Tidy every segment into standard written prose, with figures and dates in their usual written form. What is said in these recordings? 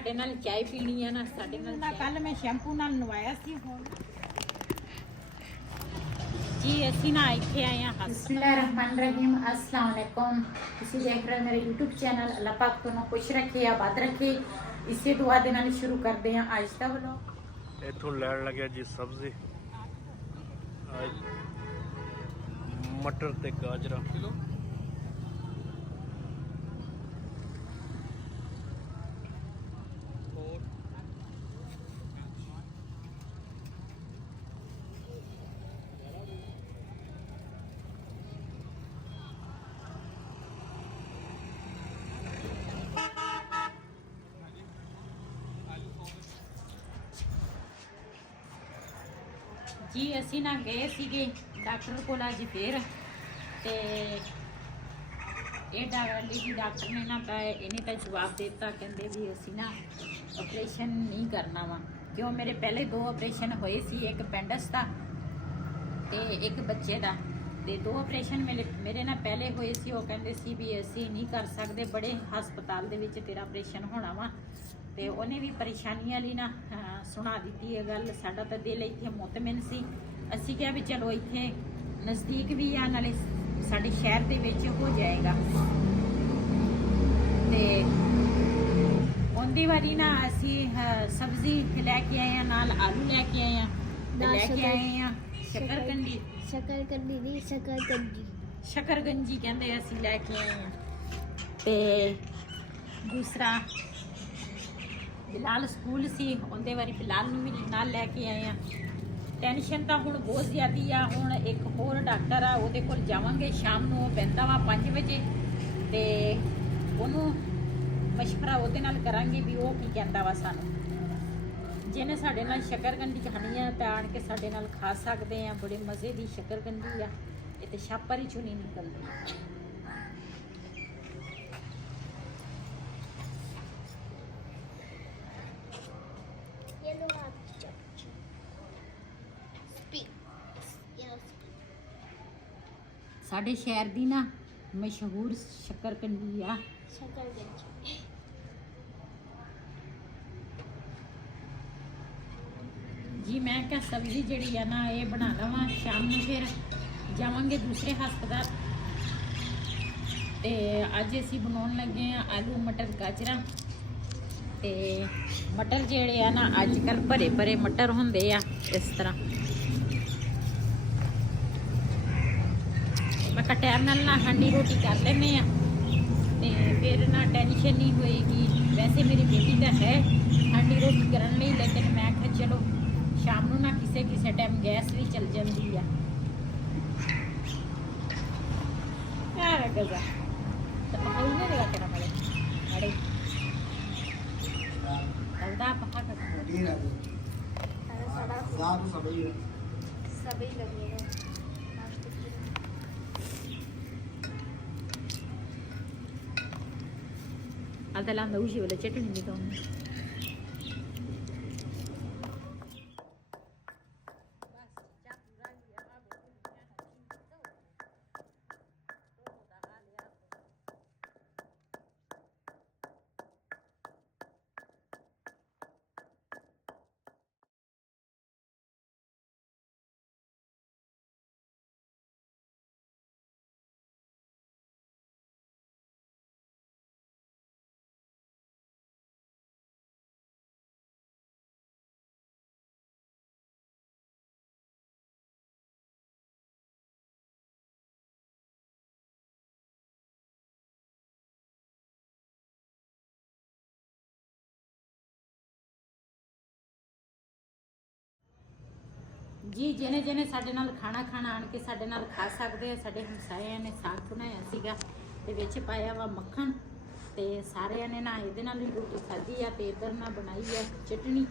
ਸਾਡੇ ਨਾਲ ਚਾਹ ਪੀਣੀ ਆ ਨਾ, ਸਾਡੇ ਨਾਲ ਕੱਲ ਮੈਂ ਸ਼ੈਂਪੂ ਨਾਲ ਨਵਾਇਆ ਸੀ। ਹੁਣ जी ਅਸੀਂ ਨਾ ਇੱਥੇ ਆਏ ਹਾਂ बिस्मिल्लाहिर्रहमानिर्रहीम अस्सलाम वालेकुम। ਤੁਸੀਂ ਦੇਖ ਰਹੇ ਮੇਰੇ YouTube ਚੈਨਲ। ਅੱਲਾਹ ਪਾਕ ਤੁਹਾਨੂੰ ਖੁਸ਼ ਰੱਖੇ, ਆਬਾਦ ਰੱਖੇ। ਇਸੇ ਦੁਆ ਦੇ ਨਾਲ ਸ਼ੁਰੂ ਕਰਦੇ ਹਾਂ ਅੱਜ ਦਾ ਵਲੌਗ। ਇੱਥੋਂ ਲੈਣ ਲੱਗਿਆ ਜੀ ਸਬਜ਼ੀ, ਮਟਰ ਤੇ ਗਾਜਰਾਂ ਕਿਲੋ। ਜੀ ਅਸੀਂ ਨਾ ਗਏ ਸੀਗੇ ਡਾਕਟਰ ਕੋਲ ਅੱਜ ਫੇਰ, ਤੇ ਇਹ ਡਾਕਟਰ ਨੇ ਨਾ ਤਾਂ ਇਹਨੇ ਤਾਂ ਜਵਾਬ ਦੇ ਦਿੱਤਾ, ਕਹਿੰਦੇ ਵੀ ਅਸੀਂ ਨਾ ਆਪਰੇਸ਼ਨ ਨਹੀਂ ਕਰਨਾ ਵਾ, ਕਿਉਂ ਮੇਰੇ ਪਹਿਲੇ 2 ਆਪਰੇਸ਼ਨ ਹੋਏ ਸੀ, ਇੱਕ ਪੈਂਡਸ ਦਾ ਤੇ ਇੱਕ ਬੱਚੇ ਦਾ, ਤੇ 2 ਆਪਰੇਸ਼ਨ ਮੇਰੇ ਨਾਲ ਪਹਿਲੇ ਹੋਏ ਸੀ। ਉਹ ਕਹਿੰਦੇ ਸੀ ਵੀ ਅਸੀਂ ਨਹੀਂ ਕਰ ਸਕਦੇ, ਬੜੇ ਹਸਪਤਾਲ ਦੇ ਵਿੱਚ ਤੇਰਾ ਆਪਰੇਸ਼ਨ ਹੋਣਾ ਵਾ। ਤੇ ਉਹਨੇ ਵੀ ਪਰੇਸ਼ਾਨੀਆਂ ਲਈ ਨਾ ਸੁਣਾ ਦਿੱਤੀ ਇਹ ਗੱਲ। ਸਾਡਾ ਤਾਂ ਦਿਲ ਇੱਥੇ ਮੁਤਮਿਨ ਸੀ, ਅਸੀਂ ਕਿਹਾ ਵੀ ਚਲੋ ਇੱਥੇ ਨਜ਼ਦੀਕ ਵੀ ਆ, ਨਾਲੇ ਸਾਡੇ ਸ਼ਹਿਰ ਦੇ ਵਿੱਚ ਹੋ ਜਾਏਗਾ। ਤੇ ਉਹਦੀ ਵਾਰੀ ਨਾ ਅਸੀਂ ਸਬਜ਼ੀ ਲੈ ਕੇ ਆਏ ਆ, ਨਾਲ ਆਲੂ ਲੈ ਕੇ ਆਏ ਆ, ਲੈ ਕੇ ਆਏ ਆ ਸ਼ਕਰਕੰਦੀ। ਸ਼ਕਰਗੰਜੀ ਕਹਿੰਦੇ ਅਸੀਂ ਲੈ ਕੇ ਆਏ ਆ। ਤੇ ਦੂਸਰਾ ਬਿਲਾਲ ਸਕੂਲ ਸੀ, ਉਹਦੇ ਵਾਰੀ ਬਿਲਾਲ ਨੂੰ ਵੀ ਨਾਲ ਲੈ ਕੇ ਆਏ ਆ। ਟੈਨਸ਼ਨ ਤਾਂ ਹੁਣ ਬਹੁਤ ਜ਼ਿਆਦੀ ਆ। ਹੁਣ ਇੱਕ ਹੋਰ ਡਾਕਟਰ ਆ, ਉਹਦੇ ਕੋਲ ਜਾਵਾਂਗੇ ਸ਼ਾਮ ਨੂੰ। ਉਹ ਬਹਿੰਦਾ ਵਾ 5 ਵਜੇ, ਤੇ ਉਹਨੂੰ ਮਸ਼ਵਰਾ ਉਹਦੇ ਨਾਲ ਕਰਾਂਗੇ ਵੀ ਉਹ ਕੀ ਕਹਿੰਦਾ ਵਾ ਸਾਨੂੰ। ਜਿਹਨੇ ਸਾਡੇ ਨਾਲ ਸ਼ਕਰਕੰਦੀ ਖਾਣੀ ਆ ਤਾਂ ਆਣ ਕੇ ਸਾਡੇ ਨਾਲ ਖਾ ਸਕਦੇ ਆ। ਬੜੇ ਮਜ਼ੇ ਦੀ ਸ਼ਕਰਕੰਦੀ ਆ, ਇਹ ਤੇ ਛਾਪਰ ਹੀ ਚੁਣੀ ਨਿਕਲਦੀ। ਸਾਡੇ ਸ਼ਹਿਰ ਦੀ ਨਾ ਮਸ਼ਹੂਰ ਸ਼ਕਰਕੰਦੀ ਆ। ਜੀ ਮੈਂ ਕਿਹਾ ਸਬਜ਼ੀ ਜਿਹੜੀ ਆ ਨਾ ਇਹ ਬਣਾ ਲਵਾਂ, ਸ਼ਾਮ ਨੂੰ ਫਿਰ ਜਾਵਾਂਗੇ ਦੂਸਰੇ ਹਸਪਤਾਲ। ਤੇ ਅੱਜ ਅਸੀਂ ਬਣਾਉਣ ਲੱਗੇ ਆ ਆਲੂ ਮਟਰ ਗਾਜਰਾਂ। ਤੇ ਮਟਰ ਜਿਹੜੇ ਆ ਨਾ ਅੱਜ ਕੱਲ੍ਹ ਭਰੇ ਭਰੇ ਮਟਰ ਹੁੰਦੇ ਆ ਇਸ ਤਰ੍ਹਾਂ। ਮੈਂ ਕਿਹਾ ਟਾਈਮ ਨਾਲ ਨਾ ਹਾਂਡੀ ਰੋਟੀ ਕਰ ਲੈਂਦੇ ਆ, ਤੇ ਫਿਰ ਨਾ ਟੈਨਸ਼ਨ ਨਹੀਂ ਹੋਏਗੀ। ਵੈਸੇ ਮੇਰੀ ਬੇਟੀ ਤਾਂ ਹੈ ਹਾਂਡੀ ਰੋਟੀ ਕਰਨ ਲਈ, ਲੇਕਿਨ ਮੈਂ ਕਿਹਾ ਚਲੋ ਸ਼ਾਮ ਨੂੰ ਨਾ ਕਿਸੇ ਟਾਈਮ ਗੈਸ ਵੀ ਚੱਲ ਜਾਂਦੀ ਆ। ਯਾਰ ਗਜ਼ਾ ਤਾਂ ਪਕਾਈ ਨਹੀਂ ਦੇਗਾ ਤੇਰਾ ਮੜੇ ਮੜੇ ਹਲਦਾ ਪਕਾ ਕਰ सभी लगे हैं। ಅದೆಲ್ಲ ಊಸಿ ಒಳ್ಳೆ ಚಟ್ನಿ ਜੀ ਜਿਹਨੇ ਜਿਹਨੇ ਸਾਡੇ ਨਾਲ ਖਾਣਾ ਆਣ ਕੇ ਸਾਡੇ ਨਾਲ ਖਾ ਸਕਦੇ ਆ। ਸਾਡੇ ਹਮਸਾਇਆਂ ਨੇ ਸਾਗ ਬਣਾਇਆ ਸੀਗਾ ਤੇ ਵਿੱਚ ਪਾਇਆ ਵਾ ਮੱਖਣ, ਤੇ ਸਾਰਿਆਂ ਨੇ ਨਾ ਇਹਦੇ ਨਾਲ ਹੀ ਰੋਟੀ ਖਾਧੀ ਆ। ਤੇ ਇੱਧਰ ਨਾ ਬਣਾਈ ਆ ਚਟਨੀ,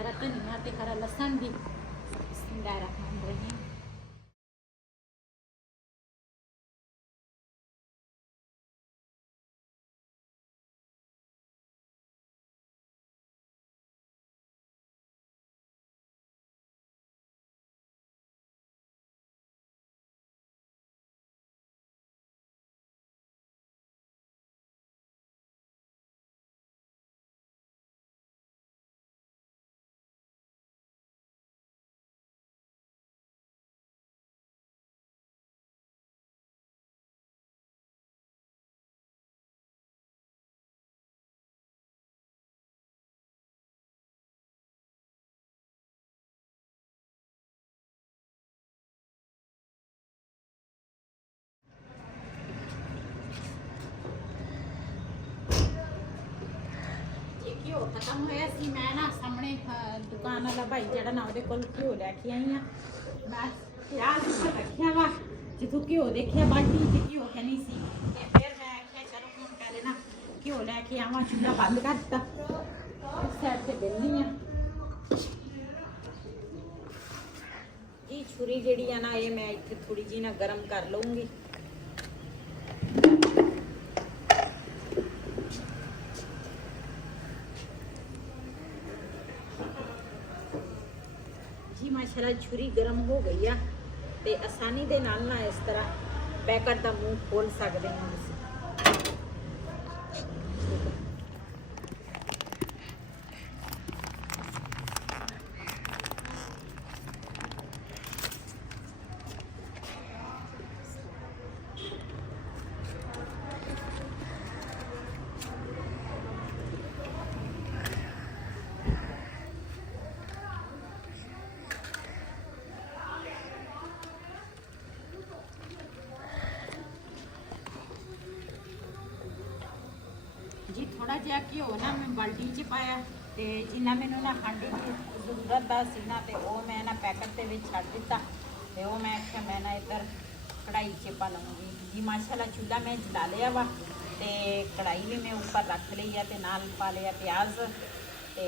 ਹਰਾ ਧਨੀਆ ਤੇ ਹਰਾ ਲਸਣ ਦੀ। ਬਿਸਮਿल्लाहिर्रहमानिर्रहीम। ਘਿਓ ਖਤਮ ਹੋਇਆ ਸੀ। ਮੈਂ ਨਾ ਸਾਹਮਣੇ ਦੁਕਾਨ ਵਾਲਾ ਭਾਈ ਜਿਹੜਾ ਨਾ ਉਹਦੇ ਕੋਲ ਘਿਓ ਲੈ ਕੇ ਆਈ ਆ। ਮੈਂ ਪਿਆਜ਼ ਉੱਪਰ ਰੱਖਿਆ ਵਾ, ਜਦੋਂ ਘਿਓ ਦੇਖਿਆ ਬਾਲਟੀ 'ਚ ਘਿਓ ਹੈ ਨਹੀਂ ਸੀ ਤੇ ਫਿਰ ਮੈਂ ਆਖਿਆ ਚਲੋ ਹੁਣ ਪਹਿਲੇ ਨਾ ਘਿਓ ਲੈ ਕੇ ਆਵਾਂ। ਚੁੱਲ੍ਹਾ ਬੰਦ ਕਰ ਦਿੱਤਾ, ਇਸ ਸਾਈਡ ਤੇ ਬੈਠੀ ਆ ਜੀ। ਛੁਰੀ ਜਿਹੜੀ ਆ ਨਾ ਇਹ ਮੈਂ ਇੱਥੇ ਥੋੜੀ ਜਿਹੀ ਨਾ ਗਰਮ ਕਰ ਲਵਾਂਗੀ। ਜੀ ਮਾਸ਼ਾਅੱਲਾ ਛੁਰੀ ਗਰਮ ਹੋ ਗਈ ਆ ਤੇ ਆਸਾਨੀ ਦੇ ਨਾਲ ਨਾ ਇਸ ਤਰ੍ਹਾਂ ਪੈਕਟ ਦਾ ਮੂੰਹ ਖੋਲ ਸਕਦੇ ਹਾਂ ਤੁਸੀਂ। जी थोड़ा जिहा घिओ ना मैं बाल्टी च पाया ते जिन्ना मैनू ना खंड की जरूरत दा सी ना ते वो मैं ना पैकेट दे विच छड्ड दित्ता ते वो मैं आख्या मैं ना इधर कढ़ाई च पा लवांगी जी। माशाल्लाह चूल्हा मैं जला लिया वा ते कढ़ाई भी मैं ऊपर रख ली है ते नाल पा लिया प्याज ते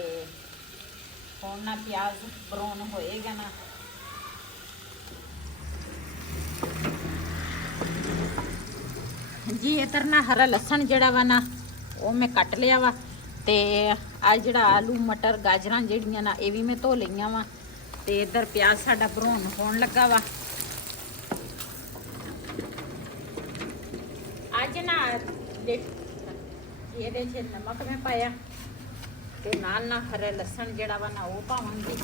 हुण ना प्याज ब्राउन होएगा ना जी। इधर ना हरा लसन जिहड़ा वा ना ਉਹ ਮੈਂ ਕੱਟ ਲਿਆ ਵਾ ਤੇ ਆ ਜਿਹੜਾ ਆਲੂ ਮਟਰ ਗਾਜਰਾਂ ਜਿਹੜੀਆਂ ਨਾ ਇਹ ਵੀ ਮੈਂ ਧੋ ਲਈਆਂ ਵਾ ਤੇ ਇਧਰ ਪਿਆਜ਼ ਸਾਡਾ ਭਰੋਣ ਹੋਣ ਲੱਗਾ ਵਾ। ਅੱਜ ਨਾ ਇਹਦੇ 'ਚ ਨਮਕ ਮੈਂ ਪਾਇਆ ਤੇ ਨਾਲ ਨਾ ਹਰਾ ਲਸਣ ਜਿਹੜਾ ਵਾ ਨਾ ਉਹ ਪਾਵਾਂਗੀ।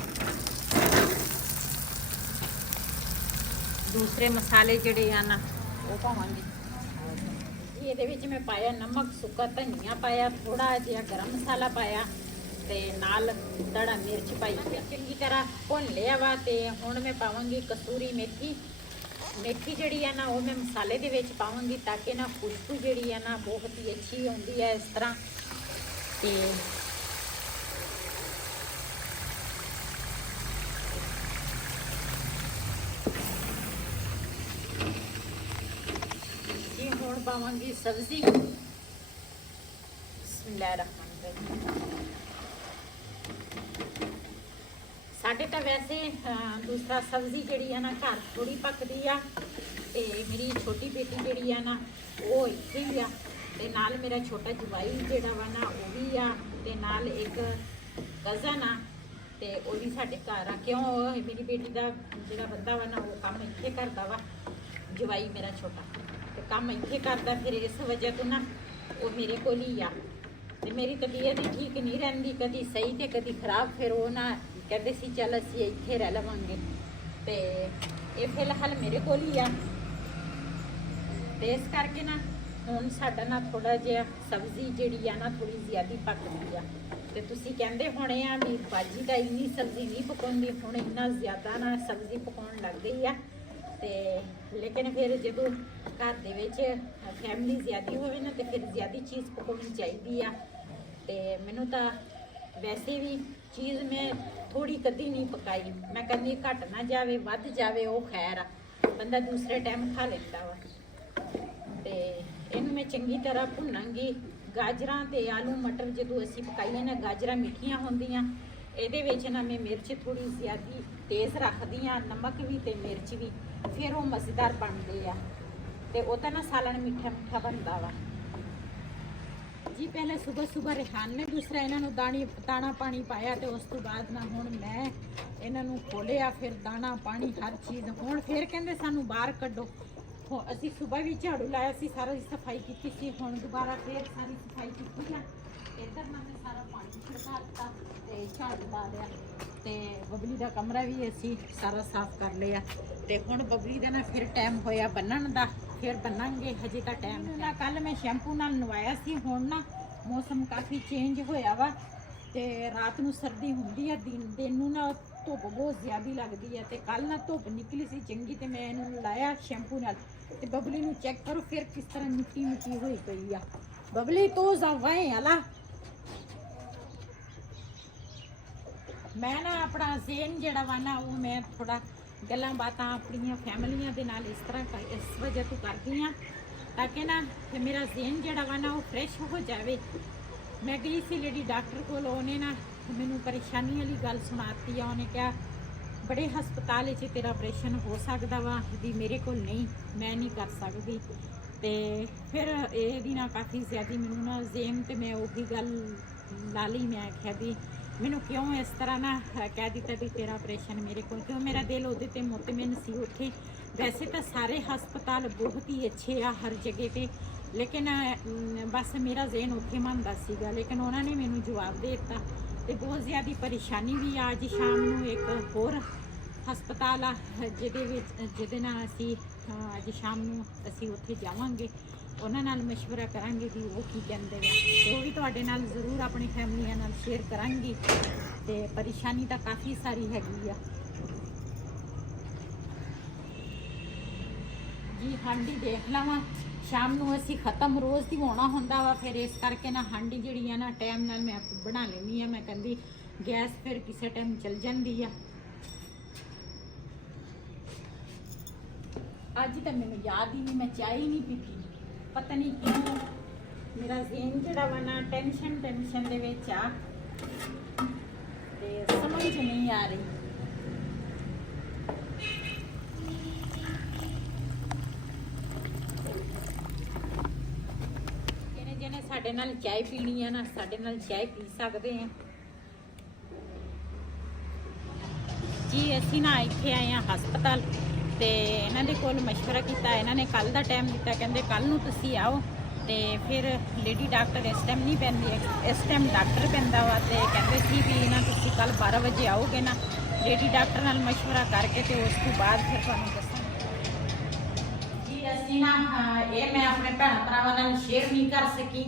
ਦੂਸਰੇ ਮਸਾਲੇ ਜਿਹੜੇ ਆ ਨਾ ਉਹ ਪਾਵਾਂਗੀ। ਇਹਦੇ ਵਿੱਚ ਮੈਂ ਪਾਇਆ ਨਮਕ, ਸੁੱਕਾ ਧਨੀਆ ਪਾਇਆ, ਥੋੜਾ ਜਿਹਾ ਗਰਮ ਮਸਾਲਾ ਪਾਇਆ ਤੇ ਨਾਲ ਦੜਾ ਮਿਰਚ ਪਾਈ। ਚੰਗੀ ਤਰ੍ਹਾਂ ਭੁੰਨ ਲਿਆ ਵਾ ਤੇ ਹੁਣ ਮੈਂ ਪਾਵਾਂਗੀ ਕਸੂਰੀ ਮੇਥੀ। ਮੇਥੀ ਜਿਹੜੀ ਆ ਨਾ ਉਹ ਮੈਂ ਮਸਾਲੇ ਦੇ ਵਿੱਚ ਪਾਵਾਂਗੀ ਤਾਂ ਕਿ ਨਾ ਖੁਸ਼ਬੂ ਜਿਹੜੀ ਆ ਨਾ ਬਹੁਤ ਹੀ ਅੱਛੀ ਆਉਂਦੀ ਹੈ ਇਸ ਤਰ੍ਹਾਂ। ਤੇ ਹੁਣ ਪਾਵਾਂਗੀ ਸਬਜ਼ੀ। ਬਿਸਮਿल्लाहिर्रहमानिर्रहीम। ਸਾਡੇ ਤਾਂ ਵੈਸੇ ਦੂਸਰਾ ਸਬਜ਼ੀ ਜਿਹੜੀ ਆ ਨਾ ਘਰ ਥੋੜੀ ਪੱਕਦੀ ਆ ਤੇ ਮੇਰੀ ਛੋਟੀ ਬੇਟੀ ਜਿਹੜੀ ਆ ਨਾ ਉਹ ਇੱਥੇ ਹੀ ਆ ਤੇ ਨਾਲ ਮੇਰਾ ਛੋਟਾ ਜਵਾਈ ਜਿਹੜਾ ਵਾ ਨਾ ਉਹ ਵੀ ਆ ਤੇ ਨਾਲ ਇੱਕ ਕਜ਼ਨ ਆ ਤੇ ਉਹ ਵੀ ਸਾਡੇ ਘਰ ਆ। ਕਿਉਂ ਮੇਰੀ ਬੇਟੀ ਦਾ ਜਿਹੜਾ ਬੰਦਾ ਵਾ ਨਾ ਉਹ ਕੰਮ ਇੱਥੇ ਕਰਦਾ ਵਾ, ਜਵਾਈ ਮੇਰਾ ਛੋਟਾ ਤੇ ਕੰਮ ਇੱਥੇ ਕਰਦਾ, ਫਿਰ ਇਸ ਵਜ੍ਹਾ ਤੋਂ ਨਾ ਉਹ ਮੇਰੇ ਕੋਲ ਹੀ ਆ ਤੇ ਮੇਰੀ ਤਬੀਅਤ ਠੀਕ ਨਹੀਂ ਰਹਿੰਦੀ, ਕਦੀ ਸਹੀ ਤੇ ਕਦੀ ਖਰਾਬ। ਫਿਰ ਉਹ ਨਾ ਕਹਿੰਦੇ ਸੀ ਚੱਲ ਅਸੀਂ ਇੱਥੇ ਰਹਿ ਲਵਾਂਗੇ ਤੇ ਇਹ ਫਿਲਹਾਲ ਮੇਰੇ ਕੋਲ ਹੀ ਆ ਤੇ ਇਸ ਕਰਕੇ ਨਾ ਹੁਣ ਸਾਡਾ ਨਾ ਥੋੜਾ ਜਿਹਾ ਸਬਜ਼ੀ ਜਿਹੜੀ ਆ ਨਾ ਥੋੜੀ ਜ਼ਿਆਦਾ ਪੱਕਦੀ ਆ ਤੇ ਤੁਸੀਂ ਕਹਿੰਦੇ ਹੋਣੇ ਆ ਵੀ ਬਾਜੀ ਦਾ ਇੰਨੀ ਸਬਜ਼ੀ ਨਹੀਂ ਪਕਾਉਂਦੀ, ਹੁਣ ਇੰਨਾ ਜ਼ਿਆਦਾ ਨਾ ਸਬਜ਼ੀ ਪਕਾਉਣ ਲੱਗ ਗਈ ਆ ਤੇ ਲੇਕਿਨ ਫਿਰ ਜਦੋਂ ਘਰ ਦੇ ਵਿੱਚ ਫੈਮਿਲੀ ਜ਼ਿਆਦੀ ਹੋਵੇ ਨਾ ਤੇ ਫਿਰ ਜ਼ਿਆਦੀ ਚੀਜ਼ ਪਕਾਉਣੀ ਚਾਹੀਦੀ ਆ ਤੇ ਮੈਨੂੰ ਤਾਂ ਵੈਸੇ ਵੀ ਚੀਜ਼ ਮੈਂ ਥੋੜੀ ਕਦੀ ਨਹੀਂ ਪਕਾਈ। ਮੈਂ ਕਹਿੰਦੀ ਘੱਟ ਨਾ ਜਾਵੇ ਵੱਧ ਜਾਵੇ ਉਹ ਖੈਰ ਆ, ਬੰਦਾ ਦੂਸਰੇ ਟਾਈਮ ਖਾ ਲੈਂਦਾ ਵਾ। ਤੇ ਇਹਨੂੰ ਮੈਂ ਚੰਗੀ ਤਰ੍ਹਾਂ ਭੁੰਨਾਂਗੀ। ਗਾਜਰਾਂ ਤੇ ਆਲੂ ਮਟਰ ਜਦੋਂ ਅਸੀਂ ਪਕਾਈਏ ਨਾ ਗਾਜਰਾਂ ਮਿੱਠੀਆਂ ਹੁੰਦੀਆਂ, ਇਹਦੇ ਵਿੱਚ ਨਾ ਮੈਂ ਮਿਰਚ ਥੋੜੀ ਜ਼ਿਆਦੀ ਤੇਜ਼ ਰੱਖਦੀ ਆ, ਨਮਕ ਵੀ ਤੇ ਮਿਰਚ ਵੀ, ਫਿਰ ਉਹ ਮਜ਼ੇਦਾਰ ਬਣਦੇ ਆ ਤੇ ਉਹਦਾ ਨਾ ਸਾਲਣ ਮਿੱਠਾ ਮਿੱਠਾ ਬਣਦਾ ਵਾ ਜੀ। ਪਹਿਲੇ ਸਵੇਰ ਰਿਹਾਨ ਨੇ ਦੂਸਰਾ ਇਹਨਾਂ ਨੂੰ ਦਾਣਾ ਪਾਣੀ ਪਾਇਆ ਤੇ ਉਸ ਤੋਂ ਬਾਅਦ ਨਾ ਹੁਣ ਮੈਂ ਇਹਨਾਂ ਨੂੰ ਖੋਲਿਆ, ਫਿਰ ਦਾਣਾ ਪਾਣੀ ਹਰ ਚੀਜ਼। ਹੁਣ ਫਿਰ ਕਹਿੰਦੇ ਸਾਨੂੰ ਬਾਹਰ ਕੱਢੋ। ਅਸੀਂ ਸਵੇਰ ਵੀ ਝਾੜੂ ਲਾਇਆ ਸੀ, ਸਾਰੀ ਸਫਾਈ ਕੀਤੀ ਸੀ, ਹੁਣ ਦੁਬਾਰਾ ਫਿਰ ਸਾਰੀ ਸਫਾਈ ਕੀਤੀ ਆ। ਇੱਧਰ ਨਾ ਮੈਂ ਸਾਰਾ ਪਾਣੀ ਛਿੜਕਾ ਦਿੱਤਾ ਤੇ ਝਾੜੂ ਲਾ ਲਿਆ ਤੇ ਬਬਲੀ ਦਾ ਕਮਰਾ ਵੀ ਅਸੀਂ ਸਾਰਾ ਸਾਫ਼ ਕਰ ਲਿਆ ਤੇ ਹੁਣ ਬਬਲੀ ਦਾ ਨਾ ਫਿਰ ਟਾਈਮ ਹੋਇਆ ਬੰਨਣ ਦਾ, ਫਿਰ ਬੰਨਾਂਗੇ। ਹਜੇ ਤਾਂ ਟਾਈਮ ਨਾ, ਕੱਲ ਮੈਂ ਸ਼ੈਂਪੂ ਨਾਲ ਨਵਾਇਆ ਸੀ। ਹੁਣ ਨਾ ਮੌਸਮ ਕਾਫੀ ਚੇਂਜ ਹੋਇਆ ਵਾ ਤੇ ਰਾਤ ਨੂੰ ਸਰਦੀ ਹੁੰਦੀ ਆ, ਦਿਨ ਨੂੰ ਨਾ ਧੁੱਪ ਬਹੁਤ ਜ਼ਿਆਦਾ ਲੱਗਦੀ ਆ ਤੇ ਕੱਲ ਨਾ ਧੁੱਪ ਨਿਕਲੀ ਸੀ ਚੰਗੀ ਤੇ ਮੈਂ ਇਹਨੂੰ ਲਾਇਆ ਸ਼ੈਂਪੂ ਨਾਲ ਤੇ ਬਬਲੀ ਨੂੰ ਚੈੱਕ ਕਰੋ ਫਿਰ ਕਿਸ ਤਰ੍ਹਾਂ ਮਿੱਟੀ ਮਿੱਟੀ ਹੋਈ ਪਈ ਆ। ਬਬਲੀ ਤੋਂ ਜਾਵਾਏ ਆਲਾ ਮੈਂ ਨਾ ਆਪਣਾ ਜ਼ੇਨ ਜਿਹੜਾ ਵਾ ਨਾ ਉਹ ਮੈਂ ਥੋੜਾ ਗੱਲਾਂ ਬਾਤਾਂ ਆਪਣੀਆਂ ਫੈਮਲੀਆਂ ਦੇ ਨਾਲ ਇਸ ਤਰ੍ਹਾਂ ਇਸ ਵਜ੍ਹਾ ਤੋਂ ਕਰਦੀ ਆ ਤਾਂ ਕਿ ਨਾ ਤੇ ਮੇਰਾ ਜ਼ੇਨ ਜਿਹੜਾ ਵਾ ਨਾ ਉਹ ਫਰੈਸ਼ ਹੋ ਜਾਵੇ। ਮੈਂ ਗਈ ਸੀ ਲੇਡੀ ਡਾਕਟਰ ਕੋਲ, ਉਹਨੇ ਨਾ ਮੈਨੂੰ ਪਰੇਸ਼ਾਨੀ ਵਾਲੀ ਗੱਲ ਸੁਣਾਤੀ ਆ। ਉਹਨੇ ਕਿਹਾ ਬੜੇ ਹਸਪਤਾਲ ਵਿੱਚ ਤੇਰਾ ਆਪਰੇਸ਼ਨ ਹੋ ਸਕਦਾ ਵਾ ਵੀ ਮੇਰੇ ਕੋਲ ਨਹੀਂ, ਮੈਂ ਨਹੀਂ ਕਰ ਸਕਦੀ। ਤੇ ਫਿਰ ਇਹਦੀ ਨਾ ਕਾਫੀ ਜ਼ਿਆਦਾ ਮੈਨੂੰ ਨਾ ਜ਼ੇਨ ਤੇ ਮੈਂ ਉਹੀ ਗੱਲ ਲਾ ਲਈ। ਮੈਂ ਆਖਿਆ ਵੀ ਮੈਨੂੰ ਕਿਉਂ ਇਸ ਤਰ੍ਹਾਂ ਨਾ ਕਹਿ ਦਿੱਤਾ ਵੀ ਤੇਰਾ ਆਪਰੇਸ਼ਨ ਮੇਰੇ ਕੋਲ, ਕਿਉਂ ਮੇਰਾ ਦਿਲ ਉਹਦੇ ਤੇ ਮੁਤਮਿਨ ਸੀ। ਉੱਥੇ ਵੈਸੇ ਤਾਂ ਸਾਰੇ ਹਸਪਤਾਲ ਬਹੁਤ ਹੀ ਅੱਛੇ ਆ ਹਰ ਜਗ੍ਹਾ ਤੇ, ਲੇਕਿਨ ਬਸ ਮੇਰਾ ਜ਼ੇਨ ਉੱਥੇ ਮੰਨਦਾ ਸੀਗਾ। ਲੇਕਿਨ ਉਹਨਾਂ ਨੇ ਮੈਨੂੰ ਜਵਾਬ ਦੇ ਦਿੱਤਾ ਤੇ ਬਹੁਤ ਜ਼ਿਆਦਾ ਪਰੇਸ਼ਾਨੀ ਵੀ ਆ। ਅੱਜ ਸ਼ਾਮ ਨੂੰ ਇੱਕ ਹੋਰ ਹਸਪਤਾਲ ਆ ਜਿਹਦੇ ਨਾਲ ਅਸੀਂ ਅੱਜ ਸ਼ਾਮ ਨੂੰ ਅਸੀਂ ਉੱਥੇ ਜਾਵਾਂਗੇ, ਉਹਨਾਂ ਨਾਲ ਮਸ਼ਵਰਾ ਕਰਾਂਗੇ ਵੀ ਉਹ ਕੀ ਕਹਿੰਦੇ ਆ, ਤੇ ਉਹ ਵੀ ਤੁਹਾਡੇ ਨਾਲ ਜ਼ਰੂਰ ਆਪਣੀ ਫੈਮਲੀਆਂ ਨਾਲ ਸ਼ੇਅਰ ਕਰਾਂਗੀ। ਤੇ ਪਰੇਸ਼ਾਨੀ ਤਾਂ ਕਾਫੀ ਸਾਰੀ ਹੈਗੀ ਆ ਜੀ। ਹਾਂਡੀ ਦੇਖ ਲਵਾਂ ਸ਼ਾਮ ਨੂੰ ਅਸੀਂ ਖਤਮ ਰੋਜ਼ ਦੀ ਹੋਣਾ ਹੁੰਦਾ ਵਾ, ਫਿਰ ਇਸ ਕਰਕੇ ਨਾ ਹਾਂਡੀ ਜਿਹੜੀ ਆ ਨਾ ਟਾਈਮ ਨਾਲ ਮੈਂ ਬਣਾ ਲੈਂਦੀ ਆ। ਮੈਂ ਕਹਿੰਦੀ ਗੈਸ ਫਿਰ ਕਿਸੇ ਟਾਈਮ ਚਲ ਜਾਂਦੀ ਆ। ਅੱਜ ਤਾਂ ਮੈਨੂੰ ਯਾਦ ਹੀ ਨਹੀਂ, ਮੈਂ ਚਾਹ ਹੀ ਨਹੀਂ ਪੀਤੀ। ਪਤਾ ਨਹੀਂ ਕਿਉਂ ਮੇਰਾ ਜ਼ੇਨ ਜਿਹੜਾ ਵਾ ਨਾ ਟੈਨਸ਼ਨ ਦੇ ਵਿੱਚ ਆ ਤੇ ਸਮਝ ਨਹੀਂ ਆ ਰਹੀ। ਜਿਹਨੇ ਸਾਡੇ ਨਾਲ ਚਾਹ ਪੀਣੀ ਆ ਨਾ, ਸਾਡੇ ਨਾਲ ਚਾਹ ਪੀ ਸਕਦੇ ਆ ਜੀ। ਅਸੀਂ ਨਾ ਇੱਥੇ ਆਏ ਆ ਹਸਪਤਾਲ ਤੇ ਇਹਨਾਂ ਦੇ ਕੋਲ ਮਸ਼ਵਰਾ ਕੀਤਾ। ਇਹਨਾਂ ਨੇ ਕੱਲ ਦਾ ਟਾਈਮ ਦਿੱਤਾ, ਕਹਿੰਦੇ ਕੱਲ ਨੂੰ ਤੁਸੀਂ ਆਓ। ਤੇ ਫਿਰ ਲੇਡੀ ਡਾਕਟਰ ਇਸ ਟਾਈਮ ਨਹੀਂ ਪੈਂਦੀ, ਇਸ ਟਾਈਮ ਡਾਕਟਰ ਪੈਂਦਾ ਵਾ। ਤੇ ਕਹਿੰਦੇ ਸੀ ਵੀ ਨਾ ਤੁਸੀਂ ਕੱਲ 12 ਵਜੇ ਆਓਗੇ ਨਾ, ਲੇਡੀ ਡਾਕਟਰ ਨਾਲ ਮਸ਼ਵਰਾ ਕਰਕੇ ਤੇ ਉਸ ਤੋਂ ਬਾਅਦ ਫਿਰ ਤੁਹਾਨੂੰ ਦੱਸਾਂਗੇ ਜੀ। ਅਸੀਂ ਨਾ ਇਹ ਮੈਂ ਆਪਣੇ ਭੈਣ ਭਰਾਵਾਂ ਨਾਲ ਸ਼ੇਅਰ ਨਹੀਂ ਕਰ ਸਕੀ।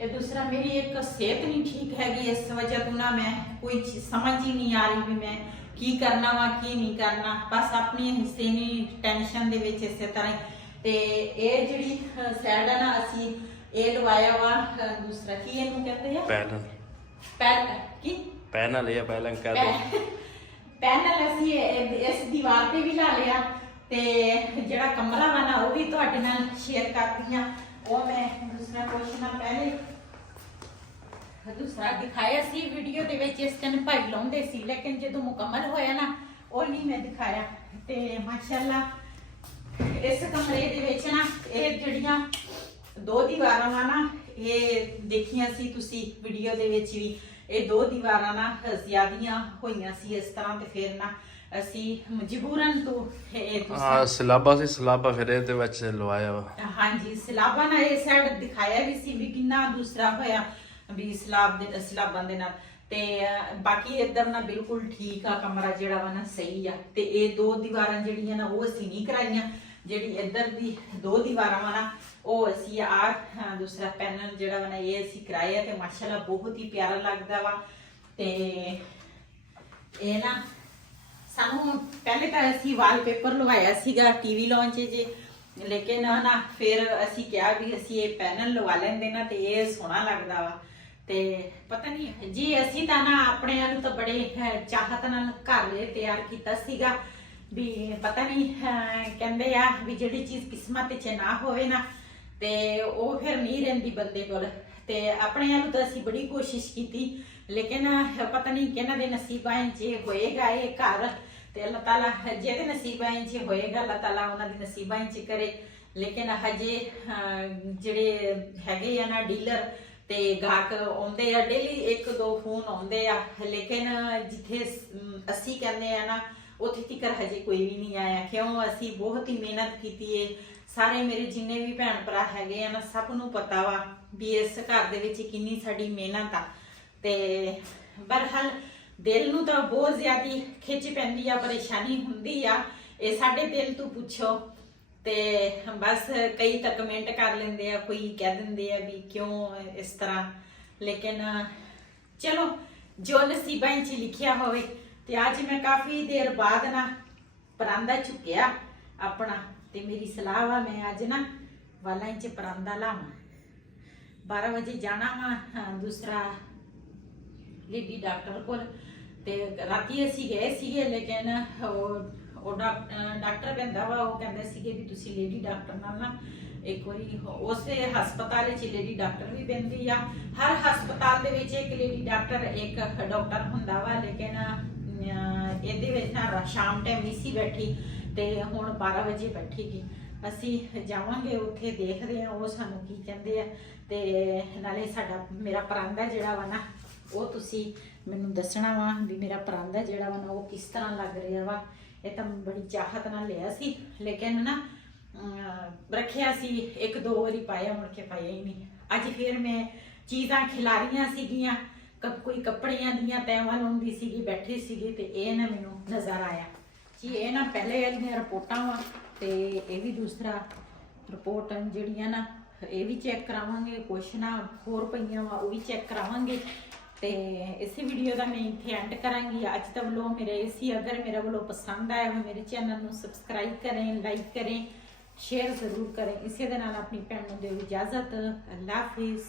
ਇਹ ਦੂਸਰਾ ਮੇਰੀ ਇੱਕ ਸਿਹਤ ਨਹੀਂ ਠੀਕ ਹੈਗੀ, ਇਸ ਵਜ੍ਹਾ ਤੋਂ ਨਾ ਮੈਂ ਕੋਈ ਸਮਝ ਹੀ ਨਹੀਂ ਆ ਰਹੀ ਵੀ ਮੈਂ ਕੀ ਕਰਨਾ ਵਾ ਕੀ ਨਹੀਂ ਕਰਨਾ। ਬਸ ਆਪਣੀ ਹਿੱਸੇ ਨਹੀਂ ਟੈਨਸ਼ਨ ਦੇ ਵਿੱਚ ਇਸੇ ਤਰ੍ਹਾਂ ਹੀ। ਤੇ ਇਹ ਜਿਹੜੀ ਸਾਈਡ ਆ ਨਾ ਅਸੀਂ ਇਹ ਲਵਾਇਆ ਵਾ ਦੂਸਰਾ ਕੀ ਇਹਨੂੰ ਕਹਿੰਦੇ ਆ ਪੈਨਲ ਇਹ ਪੈਨਲ ਕਹਿੰਦੇ ਪੈਨਲ। ਅਸੀਂ ਇਸ ਦੀਵਾਰ ਤੇ ਵੀ ਲਾ ਲਿਆ ਤੇ ਜਿਹੜਾ ਕਮਰਾ ਵਾ ਨਾ ਉਹ ਵੀ ਤੁਹਾਡੇ ਨਾਲ ਸ਼ੇਅਰ ਕਰਦੀ ਹਾਂ। ਉਹ ਮੈਂ ਦੂਸਰਾ ਕੁਐਸਚਨ ਪਹਿਲੇ ਦੂਸਰਾ ਦਿਖਾਇਆ ਸੀ ਵੀਡੀਓ ਦੇ ਵਿੱਚ, ਇਸ ਦਿਨ ਭਾਈ ਲਾਉਂਦੇ ਸੀ, ਲੇਕਿਨ ਜਦੋਂ ਮੁਕੰਮਲ ਹੋਇਆ ਨਾ ਉਹ ਨਹੀਂ ਮੈਂ ਦਿਖਾਇਆ। ਤੇ ਮਾਸ਼ਾਅੱਲਾ ਇਸ ਕਮਰੇ ਦੇ ਵਿੱਚ ਨਾ ਇਹ ਜਿਹੜੀਆਂ ਦੋ ਦੀਵਾਰਾਂ ਵਾ ਨਾ ਇਹ ਦੇਖੀਆਂ ਸੀ ਤੁਸੀਂ ਵੀਡੀਓ ਦੇ ਵਿੱਚ ਵੀ, ਇਹ ਦੋ ਦੀਵਾਰਾਂ ਨਾ ਜ਼ਿਆਦੀਆਂ ਹੋਈਆਂ ਸੀ ਇਸ ਤਰ੍ਹਾਂ। ਤੇ ਫਿਰ ਨਾ ਅਸੀਂ ਮਜਬੂਰਨ ਤੋਂ ਇਹ ਸਲਾਬਾ ਸੀ, ਸਲਾਬਾ ਫਿਰ ਇਹਦੇ ਵਿੱਚ ਲਵਾਇਆ ਵਾ। ਹਾਂਜੀ ਸਲਾਬਾ ਨਾ ਇਹ ਸਾਈਡ ਦਿਖਾਇਆ ਵੀ ਸੀ ਵੀ ਕਿੰਨਾ ਦੂਸਰਾ ਹੋਇਆ ਵੀ ਸਲਾਬਾਂ ਦੇ ਨਾਲ। ਤੇ ਬਾਕੀ ਇੱਧਰ ਨਾ ਬਿਲਕੁਲ ਠੀਕ ਆ ਕਮਰਾ ਜਿਹੜਾ ਵਾ ਨਾ ਸਹੀ ਆ। ਤੇ ਇਹ ਦੋ ਦੀਵਾਰਾਂ ਜਿਹੜੀਆਂ ਨਾ ਉਹ ਅਸੀਂ ਨਹੀਂ ਕਰਾਈਆਂ, ਜਿਹੜੀ ਇੱਧਰ ਦੀ ਦੋ ਦੀਵਾਰਾਂ ਵਾ ਨਾ ਉਹ ਅਸੀਂ ਦੂਸਰਾ ਪੈਨਲ ਜਿਹੜਾ ਵਾ ਨਾ ਇਹ ਅਸੀਂ ਕਰਾਇਆ। ਤੇ ਮਾਸ਼ਾਅੱਲਾ ਬਹੁਤ ਹੀ ਪਿਆਰਾ ਲੱਗਦਾ ਵਾ। ਤੇ ਇਹ ਨਾ ਸਾਨੂੰ ਪਹਿਲੇ ਤਾਂ ਅਸੀਂ ਵਾਲਪੇਪਰ ਲਵਾਇਆ ਸੀਗਾ ਟੀਵੀ ਲਾਂਚ ਜੇ, ਲੇਕਿਨ ਨਾ ਫਿਰ ਅਸੀਂ ਕਿਹਾ ਵੀ ਅਸੀਂ ਇਹ ਪੈਨਲ ਲਵਾ ਲੈਂਦੇ ਨਾ ਤੇ ਇਹ ਸੋਹਣਾ ਲੱਗਦਾ ਵਾ। ਤੇ ਪਤਾ ਨਹੀਂ ਜੀ ਅਸੀਂ ਤਾਂ ਨਾ ਆਪਣੇ ਨੂੰ ਤਾਂ ਬੜੇ ਚਾਹਤ ਨਾਲ ਘਰ ਤਿਆਰ ਕੀਤਾ ਸੀਗਾ ਵੀ ਪਤਾ ਨਹੀਂ ਕਹਿੰਦੇ ਆ ਵੀ ਜਿਹੜੀ ਚੀਜ਼ ਕਿਸਮਤ 'ਚ ਨਾ ਹੋਵੇ ਨਾ ਤੇ ਉਹ ਫਿਰ ਨਹੀਂ ਰਹਿੰਦੀ ਬੰਦੇ ਕੋਲ। ਤੇ ਆਪਣੇ ਨੂੰ ਤਾਂ ਅਸੀਂ ਬੜੀ ਕੋਸ਼ਿਸ਼ ਕੀਤੀ, ਲੇਕਿਨ ਪਤਾ ਨਹੀਂ ਕਿਹਨਾਂ ਦੇ ਨਸੀਬਾਂ 'ਚ ਹੋਏਗਾ ਇਹ ਘਰ। ਤੇ ਅੱਲਾਹ ਤਾਲਾ ਜਿਹਦੇ ਨਸੀਬਾਂ 'ਚ ਹੋਏਗਾ ਅੱਲਾਹ ਤਾਲਾ ਉਹਨਾਂ ਦੇ ਨਸੀਬਾਂ 'ਚ ਕਰੇ। ਲੇਕਿਨ ਹਜੇ ਜਿਹੜੇ ਹੈਗੇ ਆ ਨਾ ਡੀਲਰ ਤੇ ਗਾਹਕ ਆਉਂਦੇ ਆ ਡੇਲੀ, ਇੱਕ ਦੋ ਫੋਨ ਆਉਂਦੇ ਆ, ਲੇਕਿਨ ਜਿੱਥੇ ਅਸੀਂ ਕਹਿੰਦੇ ਆ ਨਾ ਉੱਥੇ ਤੱਕ ਹਜੇ ਕੋਈ ਵੀ ਨਹੀਂ ਆਇਆ। ਕਿਉਂ ਅਸੀਂ ਬਹੁਤ ਹੀ ਮਿਹਨਤ ਕੀਤੀ ਏ। ਸਾਰੇ ਮੇਰੇ ਜਿੰਨੇ ਵੀ ਭੈਣ ਭਰਾ ਹੈਗੇ ਆ ਨਾ ਸਭ ਨੂੰ ਪਤਾ ਵਾ ਵੀ ਇਸ ਘਰ ਦੇ ਵਿੱਚ ਕਿੰਨੀ ਸਾਡੀ ਮਿਹਨਤ ਆ। ਤੇ ਬਰਹਾਲ ਦਿਲ ਨੂੰ ਤਾਂ ਬਹੁਤ ਜ਼ਿਆਦੀ ਖਿੱਚ ਪੈਂਦੀ ਆ, ਪਰੇਸ਼ਾਨੀ ਹੁੰਦੀ ਆ। ਇਹ ਸਾਡੇ ਦਿਲ ਤੋਂ ਪੁੱਛੋ ਤੇ ਬਸ ਕਈ ਤਾਂ ਕਮੈਂਟ ਕਰ ਲੈਂਦੇ ਆ, ਕੋਈ ਕਹਿ ਦਿੰਦੇ ਆ ਵੀ ਕਿਉਂ ਇਸ ਤਰ੍ਹਾਂ। ਲੇਕਿਨ ਚਲੋ ਜੋ ਨਸੀਬਾਂ 'ਚ ਲਿਖਿਆ ਹੋਵੇ। ਤੇ ਅੱਜ ਮੈਂ ਕਾਫੀ ਦੇਰ ਬਾਅਦ ਨਾ ਪਰਾਂਦਾ ਚੁੱਕਿਆ ਆਪਣਾ, ਤੇ ਮੇਰੀ ਸਲਾਹ ਵਾ ਮੈਂ ਅੱਜ ਨਾ ਵਾਲਾਂ 'ਚ ਪਰਾਂਦਾ ਲਾਵਾਂ। 12 ਵਜੇ ਜਾਣਾ ਵਾ ਦੂਸਰਾ ਲੇਡੀ ਡਾਕਟਰ ਕੋਲ। ਤੇ ਰਾਤੀ ਅਸੀਂ ਗਏ ਸੀਗੇ ਲੇਕਿਨ ਉਹ ਡਾਕਟਰ ਕਹਿੰਦਾ ਵਾ, ਉਹ ਕਹਿੰਦੇ ਸੀਗੇ ਵੀ ਤੁਸੀਂ ਲੇਡੀ ਡਾਕਟਰ ਨਾਲ ਨਾ ਇੱਕ ਵਾਰੀ ਉਸੇ ਹਸਪਤਾਲ ਵਿੱਚ ਲੇਡੀ ਡਾਕਟਰ ਵੀ ਪੈਂਦੀ ਆ। ਹਰ ਹਸਪਤਾਲ ਦੇ ਵਿੱਚ ਇੱਕ ਲੇਡੀ ਡਾਕਟਰ ਇੱਕ ਡਾਕਟਰ ਹੁੰਦਾ ਵਾ, ਲੇਕਿਨ ਇਹਦੇ ਵਿੱਚ ਨਾ ਸ਼ਾਮ ਟਾਈਮ ਨਹੀਂ ਸੀ ਬੈਠੀ ਤੇ ਹੁਣ 12 ਵਜੇ ਬੈਠੇਗੀ। ਅਸੀਂ ਜਾਵਾਂਗੇ ਉੱਥੇ, ਦੇਖਦੇ ਆ ਉਹ ਸਾਨੂੰ ਕੀ ਕਹਿੰਦੇ ਆ, ਤੇ ਨਾਲੇ ਮੇਰਾ ਪਰਾਂਦਾ ਜਿਹੜਾ ਵਾ ਨਾ ਉਹ ਤੁਸੀਂ ਮੈਨੂੰ ਦੱਸਣਾ ਵਾ ਵੀ ਮੇਰਾ ਪਰਾਂਦਾ ਜਿਹੜਾ ਵਾ ਨਾ ਉਹ ਕਿਸ ਤਰ੍ਹਾਂ ਲੱਗ ਰਿਹਾ ਵਾ। ਇਹ ਤਾਂ ਬੜੀ ਚਾਹਤ ਨਾਲ ਲਿਆ ਸੀ, ਲੇਕਿਨ ਨਾ ਰੱਖਿਆ ਸੀ 1-2 ਵਾਰੀ ਪਾਇਆ, ਮੁੜ ਕੇ ਪਾਇਆ ਹੀ ਨਹੀਂ। ਅੱਜ ਫਿਰ ਮੈਂ ਚੀਜ਼ਾਂ ਖਿਲਾਰੀਆਂ ਸੀਗੀਆਂ, ਕੋਈ ਕੱਪੜਿਆਂ ਦੀਆਂ ਤੈਵਾਂ ਲਾਉਂਦੀ ਸੀਗੀ, ਬੈਠੀ ਸੀਗੀ ਤੇ ਇਹ ਨਾ ਮੈਨੂੰ ਨਜ਼ਰ ਆਇਆ ਜੀ। ਇਹ ਨਾ ਪਹਿਲੇ ਵਾਲੀਆਂ ਰਿਪੋਰਟਾਂ ਵਾ ਤੇ ਇਹ ਵੀ ਦੂਸਰਾ ਰਿਪੋਰਟ ਜਿਹੜੀਆਂ ਨਾ ਇਹ ਵੀ ਚੈੱਕ ਕਰਾਵਾਂਗੇ, ਕੁਛ ਨਾ ਹੋਰ ਪਈਆਂ ਵਾ ਉਹ ਵੀ ਚੈੱਕ ਕਰਾਵਾਂਗੇ। ਤੇ ਇਸੇ ਵੀਡੀਓ ਦਾ ਮੈਂ ਇੱਥੇ ਐਂਡ ਕਰਾਂਗੀ। ਅੱਜ ਦਾ ਵਲੋਗ ਮੇਰਾ ਇਹ ਸੀ। ਅਗਰ ਮੇਰਾ ਵਲੋਗ ਪਸੰਦ ਆਇਆ ਹੋ ਮੇਰੇ ਚੈਨਲ ਨੂੰ ਸਬਸਕ੍ਰਾਈਬ ਕरें, ਲਾਈਕ करें, शेयर ज़रूर करें। इसी दे नाल अपनी भैन नूं दिओ इजाज़त। अल्लाह हाफिज़।